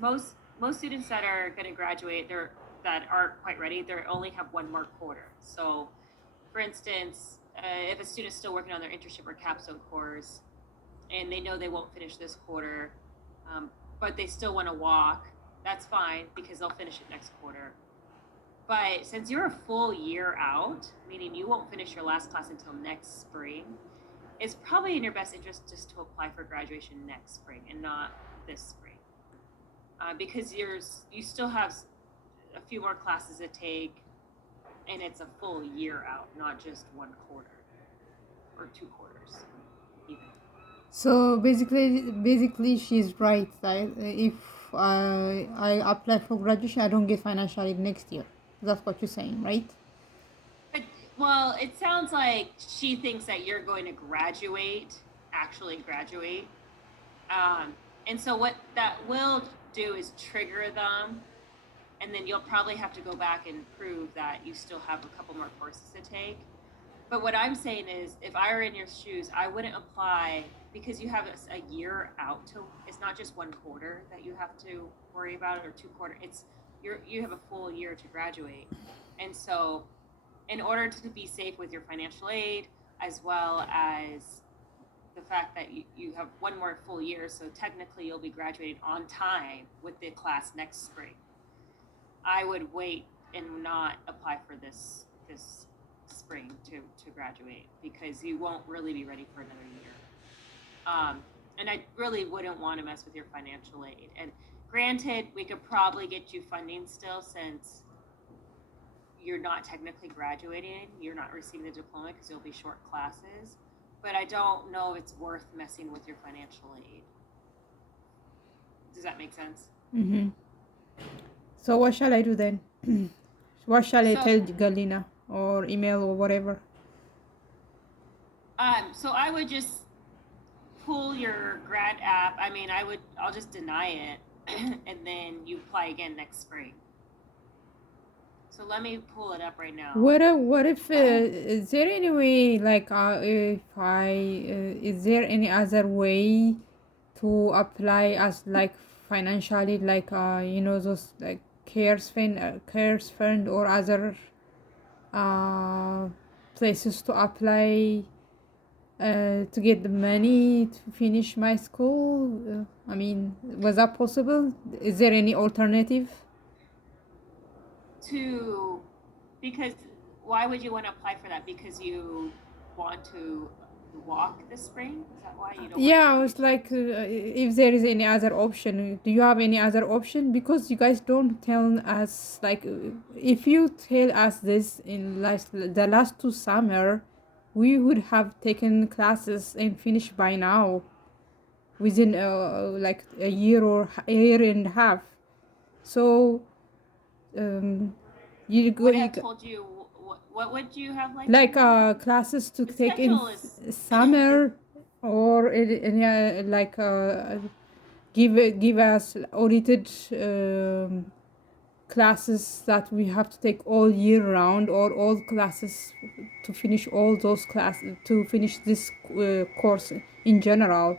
most students that are going to graduate, that aren't quite ready, they only have one more quarter. So, for instance, if a student's still working on their internship or capstone course, and they know they won't finish this quarter, um, but they still want to walk, that's fine because they'll finish it next quarter. But since you're a full year out, meaning you won't finish your last class until next spring, it's probably in your best interest just to apply for graduation next spring and not this spring, because you still have a few more classes to take, and it's a full year out, not just one quarter or two quarters, even. So basically, she's right. If I apply for graduation, I don't get financial aid next year. That's what you're saying, right? But, well, it sounds like she thinks that you're going to actually graduate. Um, and so what that will do is trigger them, and then you'll probably have to go back and prove that you still have a couple more courses to take. But what I'm saying is, if I were in your shoes, I wouldn't apply because you have a year out to. It's not just one quarter that you have to worry about, or two quarter. You have a full year to graduate, and so in order to be safe with your financial aid, as well as the fact that you have one more full year, so technically you'll be graduating on time with the class next spring. I would wait and not apply for this spring to graduate because you won't really be ready for another year. And I really wouldn't want to mess with your financial aid. And granted, we could probably get you funding still since you're not technically graduating, you're not receiving the diploma because you'll be short classes. But I don't know if it's worth messing with your financial aid. Does that make sense? Mm-hmm. So what shall I do then? What shall I So, tell Galina or email or whatever? so I would just pull your grad app. I mean, I'll just deny it, and then you apply again next spring. So let me pull it up right now. What if is there any way like if I is there any other way to apply as like financially like those like cares fund or other uh places to apply to get the money to finish my school? I mean, was that possible? Is there any alternative? To because why would you want to apply for that? Because you want to walk this spring? Is that why you don't want to Yeah, I was finish it like, next spring? if there is any other option, do you have any other option? Because you guys don't tell us, like, if you tell us this in the last 2 summer, we would have taken classes and finished by now within like a year or a year and a half. So, um, you go, Would you have go, told you what would you have liked to like have? classes to The take in schedule is is summer or like give us audited classes that we have to take all year round or all classes to finish all those classes to finish this course in general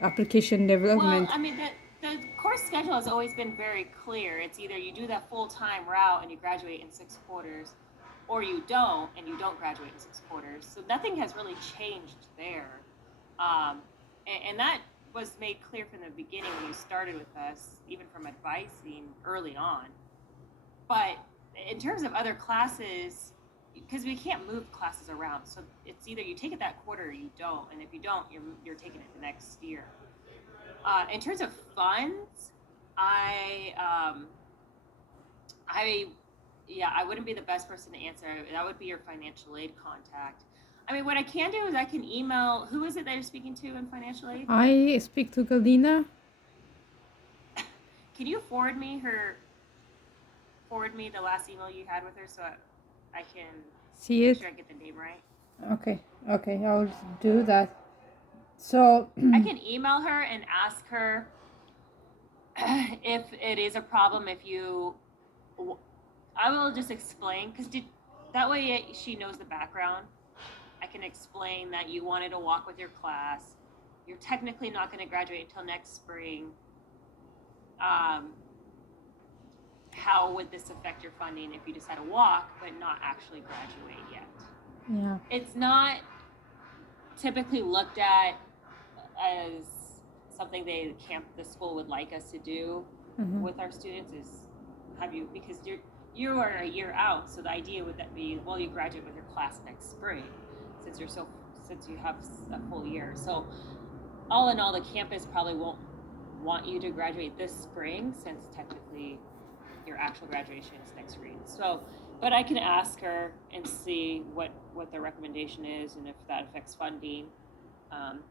application well, development. I mean the course schedule has always been very clear. It's either you do that full time route and you graduate in 6 quarters, or you don't and you don't graduate in 6 quarters. So nothing has really changed there. And that was made clear from the beginning when you started with us, even from advising early on. But in terms of other classes, because we can't move classes around, so it's either you take it that quarter or you don't, and if you don't, you're taking it the next year. In terms of funds, I I yeah, I wouldn't be the best person to answer. That would be your financial aid contact. I mean, what I can do is I can email. Who is it that you're speaking to in financial aid? I speak to Galina. Can you forward me the last email you had with her so I can See make it? sure I get the name right? Okay, okay, I'll do that. So I can email her and ask her if it is a problem if you. I will just explain because that way she knows the background. I can explain that you wanted to walk with your class. You're technically not going to graduate until next spring. um, how would this affect your funding if you decide to walk but not actually graduate yet? Yeah. It's not typically looked at as something the school would like us to do Mm-hmm. with our students is have you, because you are a year out, so the idea would that be, well, you graduate with your class next spring since you have a full year. So all in all, the campus probably won't want you to graduate this spring since technically your actual graduation is next spring. So, but I can ask her and see what the recommendation is and if that affects funding. And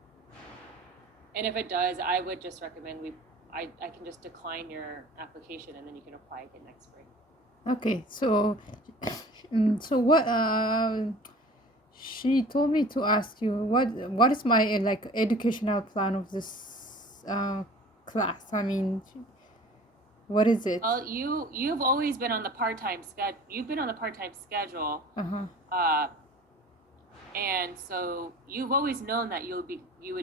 if it does, I would just recommend I can just decline your application and then you can apply again next spring. Okay, so so what she told me to ask you what is my like educational plan of this class? I mean, what is it? Well, you've always been on the part-time schedule. You've been on the part-time schedule. Uh-huh. And so you've always known that you would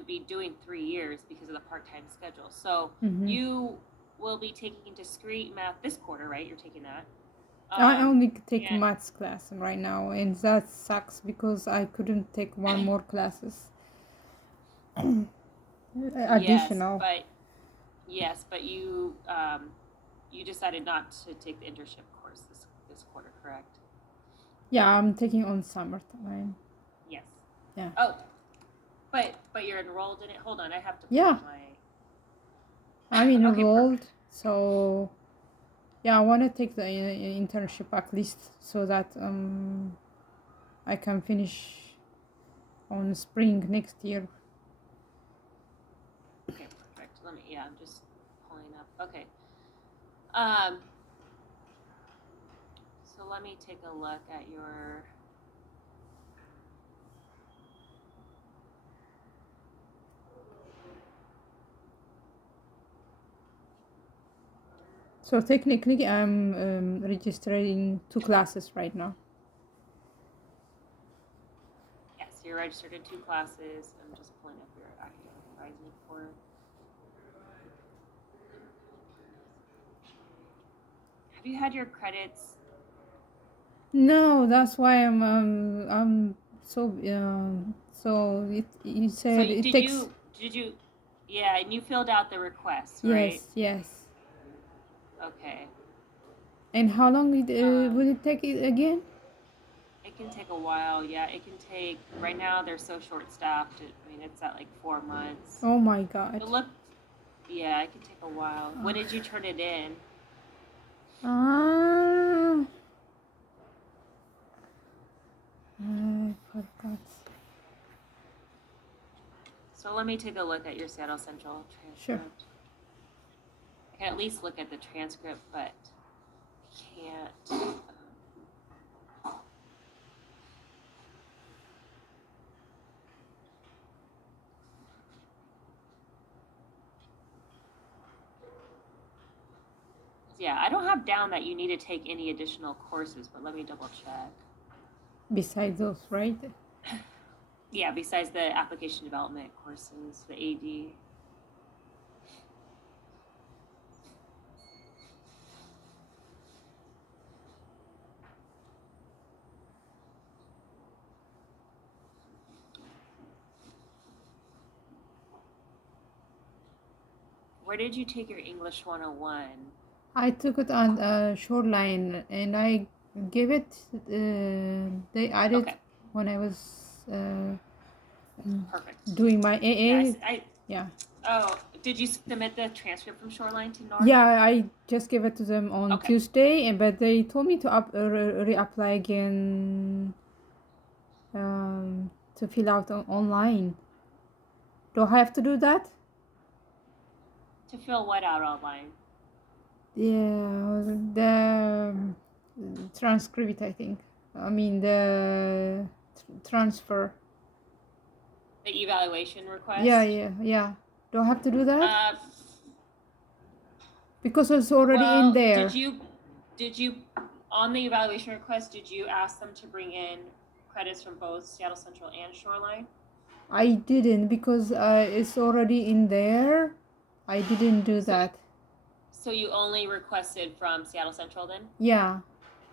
be doing 3 years because of the part-time schedule. So Mm-hmm. you will be taking discrete math this quarter, right? You're taking that. I only take and- maths class right now, and that sucks because I couldn't take one more classes. Additional. Yes, but you decided not to take the internship course this quarter, correct? Yeah, I'm taking on summertime. Yes. Yeah. Oh, but you're enrolled in it. Hold on, I have to. Yeah. I'm Okay, enrolled, so yeah, I want to take the internship at least so that I can finish on spring next year. Okay, perfect. I'm just pulling up. Okay. So let me take a look at your. So technically, I'm registering 2 classes right now. Yes, you're registered in 2 classes. I'm just pulling up your academic advising report. Have you had your credits? No, that's why I'm so so you said it takes. Did you? Yeah, and you filled out the request, right? Yes. Okay. And how long will it take it again? It can take a while. Yeah, it can take. Right now, they're so short-staffed. I mean, it's at like 4 months. Oh my God. Yeah, it can take a while. When did you turn it in? I forgot. So let me take a look at your Seattle Central transcript. Sure. I can at least look at the transcript, but can't. Yeah, I don't have down that you need to take any additional courses, but let me double check. Besides those, right? Yeah, besides the application development courses, the AD. Where did you take your English 101? I took it on Shoreline, and I gave it. They added when I was Perfect. doing my AA. Yeah. Oh, did you submit the transcript from Shoreline to North? Yeah, I just gave it to them on Tuesday, but they told me to reapply again to fill out online. Do I have to do that? To fill what out online? Yeah, the transcript, I think. I mean the transfer. The evaluation request? Yeah. Do I have to do that? Because it's already in there. Did you, on the evaluation request, did you ask them to bring in credits from both Seattle Central and Shoreline? I didn't because it's already in there. I didn't do that. So you only requested from Seattle Central then? Yeah.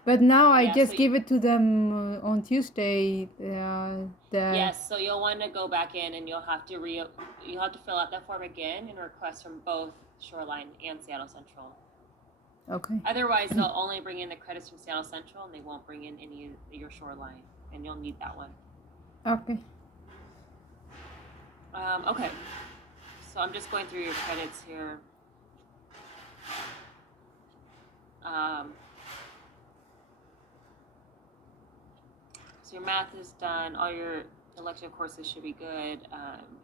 But now I Yeah, just so gave it to them on Tuesday. yes, so you'll want to go back in and you'll have to fill out that form again and request from both Shoreline and Seattle Central. Okay. Otherwise, they'll only bring in the credits from Seattle Central and they won't bring in any of your Shoreline, and you'll need that one. Okay. Okay. So I'm just going through your credits here. So your math is done. All your elective courses should be good.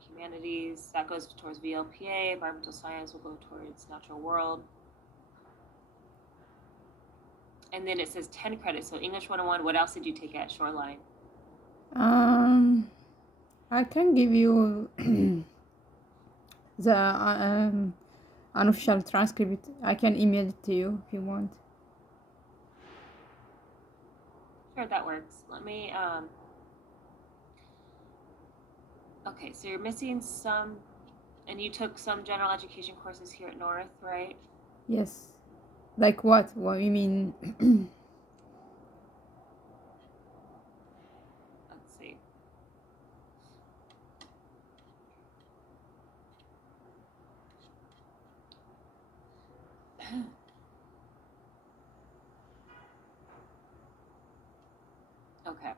Humanities, that goes towards VLPA. Environmental science will go towards natural world. And then it says 10 credits. So English 101, what else did you take at Shoreline? I can give you the unofficial transcript. I can email it to you if you want. Sure, that works. Let me, okay, so you're missing some, and you took some general education courses here at North, right? Yes. Like what? What you mean? Let's see. Okay.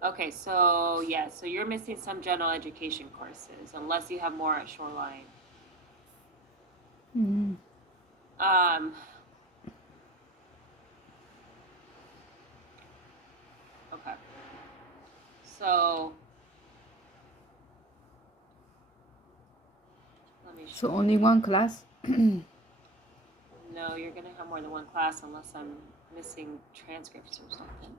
Okay, so yeah, so you're missing some general education courses unless you have more at Shoreline. Mm. Okay. So let me So show only you. one class? No, you're gonna have more than one class unless I'm missing transcripts or something.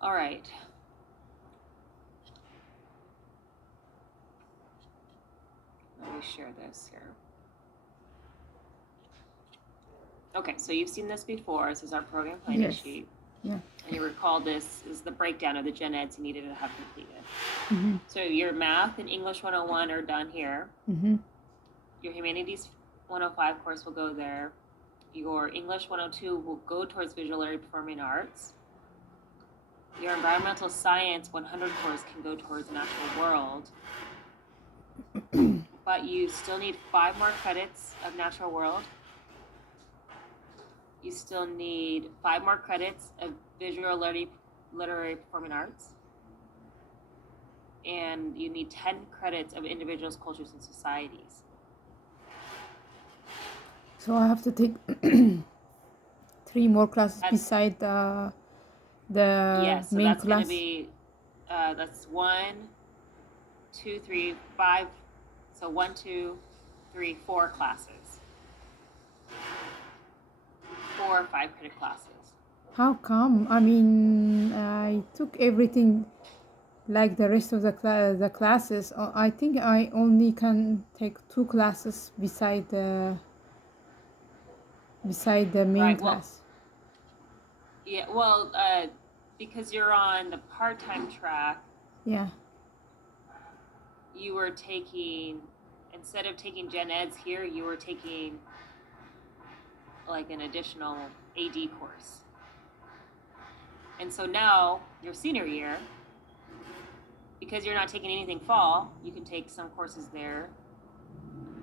All right. Let me share this here. Okay, so you've seen this before. This is our program planning Yes. sheet. Yeah. And you recall this is the breakdown of the gen eds you needed to have completed. Mm-hmm. So your math and English 101 are done here. Mm-hmm. Your humanities 105 course will go there. Your English 102 will go towards visual area performing arts. Your environmental science 100 course can go towards natural world. But you still need 5 more credits of natural world. You still need 5 more credits of visual literary performing arts. And you need 10 credits of individuals, cultures, and societies. So I have to take 3 more classes beside the yes, so main that's class. Gonna be that's 1, 2, 3, 5. So 1, 2, 3, 4 classes. 4 5-credit classes. How come? I mean, I took everything like the rest of the classes. I think I only can take 2 classes beside the main Right, class. Yeah, well, because you're on the part-time track, Yeah. you were taking, instead of taking gen eds here, you were taking like an additional AD course. And so now, your senior year, because you're not taking anything fall, you can take some courses there.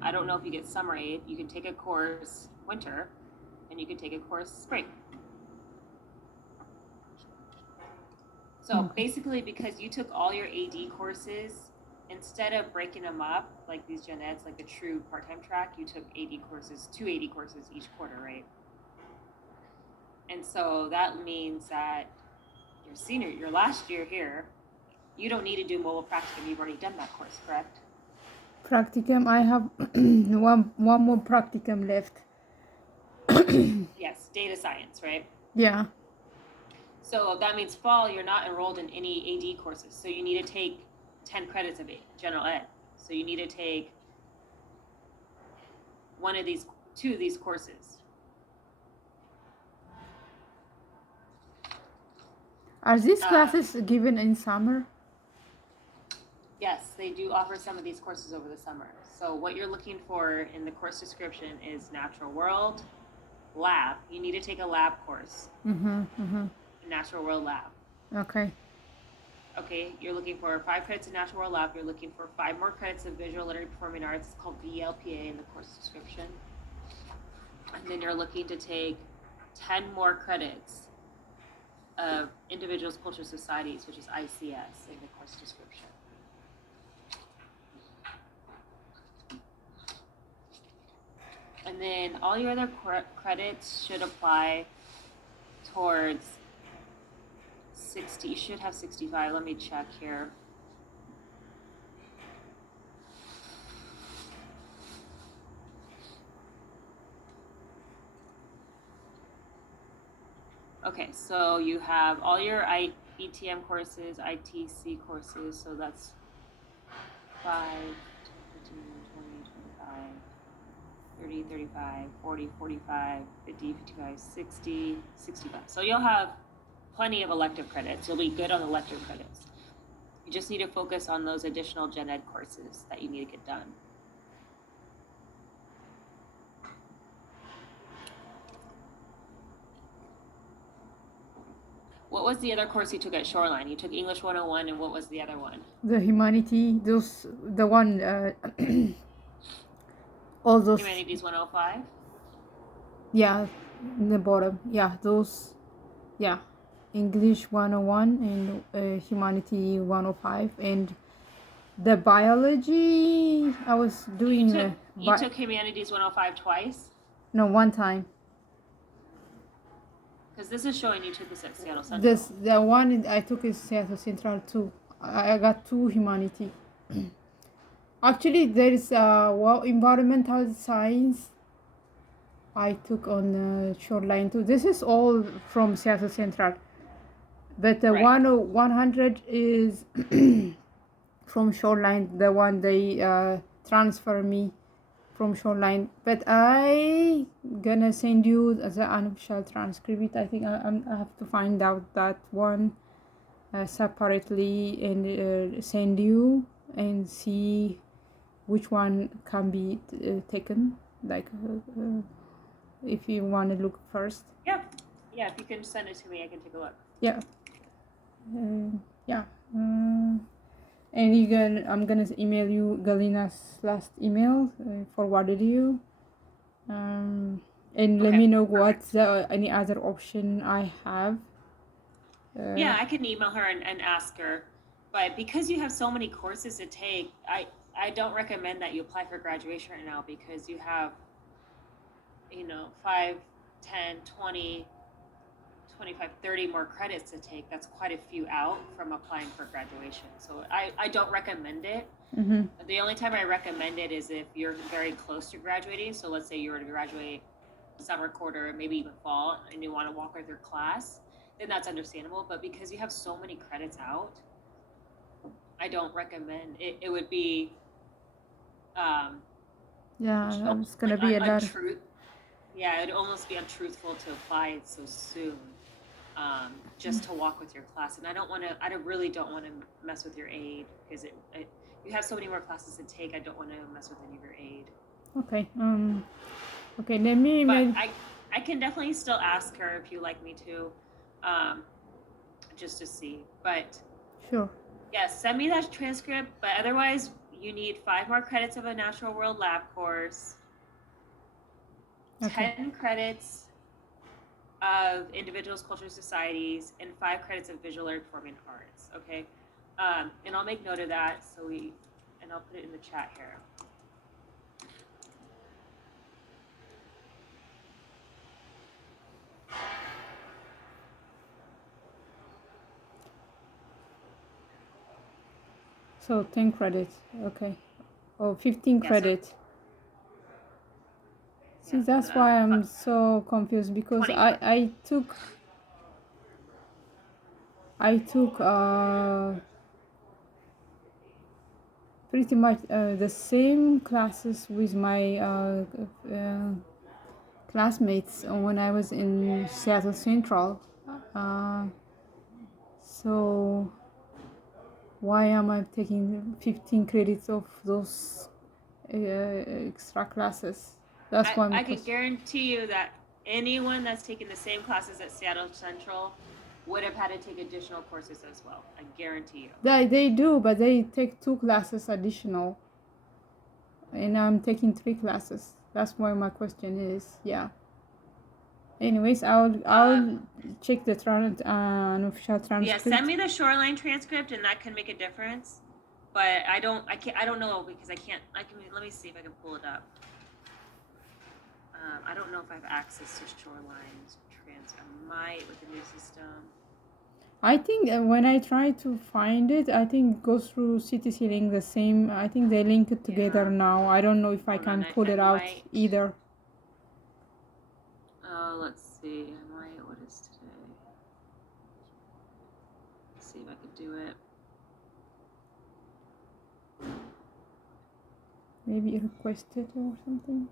I don't know if you get summer aid. You can take a course winter, and you can take a course spring. So basically, because you took all your AD courses, instead of breaking them up like these gen eds, like the true part-time track, you took AD courses, 2 AD courses each quarter, right? And so that means that your last year here, you don't need to do mobile practicum. You've already done that course, correct? Practicum, I have one more practicum left. Yes, data science, right? Yeah. So that means fall, you're not enrolled in any AD courses. So you need to take 10 credits of general ed. So you need to take 2 of these courses. Are these Um, classes given in summer? yes, they do offer some of these courses over the summer. So what you're looking for in the course description is natural world, lab. You need to take a lab course, a natural world lab. Okay. Okay, you're looking for 5 credits in natural world lab. You're looking for 5 more credits of visual learning performing arts. It's called VLPA in the course description. And then you're looking to take 10 more credits of individuals, cultures, societies, which is ICS in the course description. And then all your other credits should apply towards 60. You should have 65. Let me check here. Okay, so you have all your ETM courses, ITC courses, so that's 5, 10, 15, 20, 25, 30, 35, 40, 45, 50, 55, 60, 65. So you'll have plenty of elective credits. You'll be good on elective credits. You just need to focus on those additional gen ed courses that you need to get done. What was the other course you took at Shoreline? You took English 101, and what was the other one? The humanity, the one, all those. Humanities 105? Yeah, in the bottom. Yeah, those, yeah. English 101 and Humanity 105. And the biology, I was doing... You took Humanities 105 twice? No, one time. Because this is showing you took this at Seattle Central. The one I took is Seattle Central too. I got 2 humanity. Actually, there is environmental science I took on Shoreline too. This is all from Seattle Central. But the Right. 100 is from Shoreline, the one they transfer me from Shoreline. But I gonna send you the unofficial transcript. I think I have to find out that one separately and send you and see which one can be taken. Like if you want to look first. Yeah, if you can send it to me, I can take a look. Yeah. And I'm gonna email you Galina's last email, forwarded you, and let Okay, me know perfect. what's any other option I have. Yeah, I can email her and ask her. But because you have so many courses to take, I don't recommend that you apply for graduation right now, because you have 5, 10, 20, 25, 30 more credits to take. That's quite a few out from applying for graduation. So I don't recommend it. The only time I recommend it is if you're very close to graduating. So let's say you were to graduate summer quarter, maybe even fall, and you want to walk with your class, then that's understandable. But because you have so many credits out, I don't recommend it. It would be it's gonna be a lot. Yeah, it'd almost be untruthful to apply it so soon, just to walk with your class. And I really don't want to mess with your aid, because you have so many more classes to take. I don't want to mess with any of your aid. Okay. Okay. Let me. But I can definitely still ask her if you like me to, just to see. But sure. yeah, send me that transcript. But otherwise, you need 5 more credits of a natural world lab course. Okay. 10 credits of individuals, cultures, societies, and 5 credits of visual learning performing arts. Okay, and I'll make note of that. And I'll put it in the chat here. So 10 credits. Okay. 15 credits. See, that's why I'm so confused, because I took pretty much the same classes with my classmates when I was in Seattle Central. So why am I taking 15 credits of those extra classes? That's why my I can question. guarantee you that anyone that's taken the same classes at Seattle Central would have had to take additional courses as well. I guarantee you. They do, but they take 2 classes additional, and I'm taking 3 classes. That's why my question is, yeah. Anyways, I'll check the unofficial Yeah, transcript. send me the Shoreline transcript, and that can make a difference. But I don't know because I can. Let me see if I can pull it up. I don't know if I have access to Shoreline's I might with the new system. I think when I try to find it, I think it goes through CTC Link the same. I think they link it together Yeah. now. I don't know if I can pull it out either. Let's see. What is today? Let's see if I could do it. Maybe request it or something.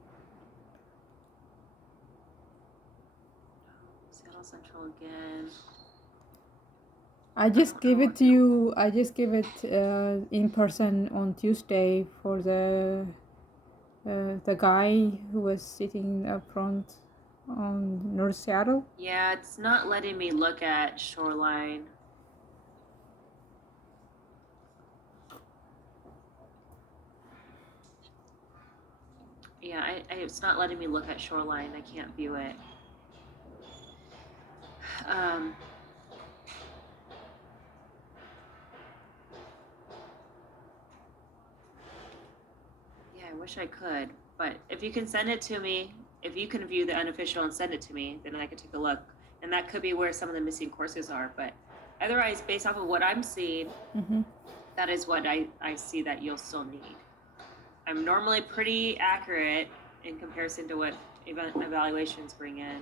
Seattle Central again. I just gave it to you. I just gave it in person on Tuesday for the guy who was sitting up front on North Seattle. Yeah, it's not letting me look at Shoreline. Yeah, it's not letting me look at Shoreline. I can't view it. Yeah, I wish I could, but if you can send it to me, if you can view the unofficial and send it to me, then I could take a look. And that could be where some of the missing courses are. But otherwise, based off of what I'm seeing, that is what I see that you'll still need. I'm normally pretty accurate in comparison to what evaluations bring in.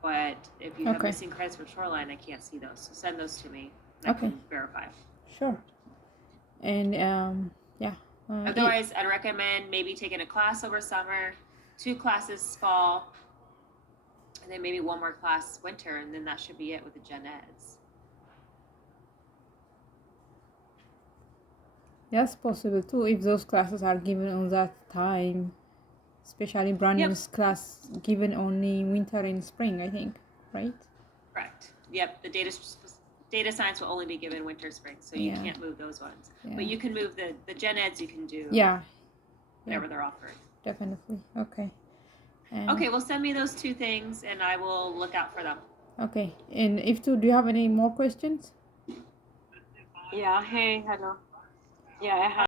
But if you have missing credits for Shoreline, I can't see those. So send those to me. I can verify. Sure. And yeah. Otherwise, I'd recommend maybe taking a class over summer, 2 classes fall, and then maybe 1 more class winter, and then that should be it with the gen eds. That's possible too if those classes are given on that time, especially Brandon's class given only winter and spring, I think, right? Correct. Yep, the data science will only be given winter, spring, so you can't move those ones. But you can move the gen eds, you can do whenever they're offered. Definitely. Okay. Okay, well, send me those 2 things, and I will look out for them. Okay. And do you have any more questions? Yeah. Hey, hello. Yeah, I have.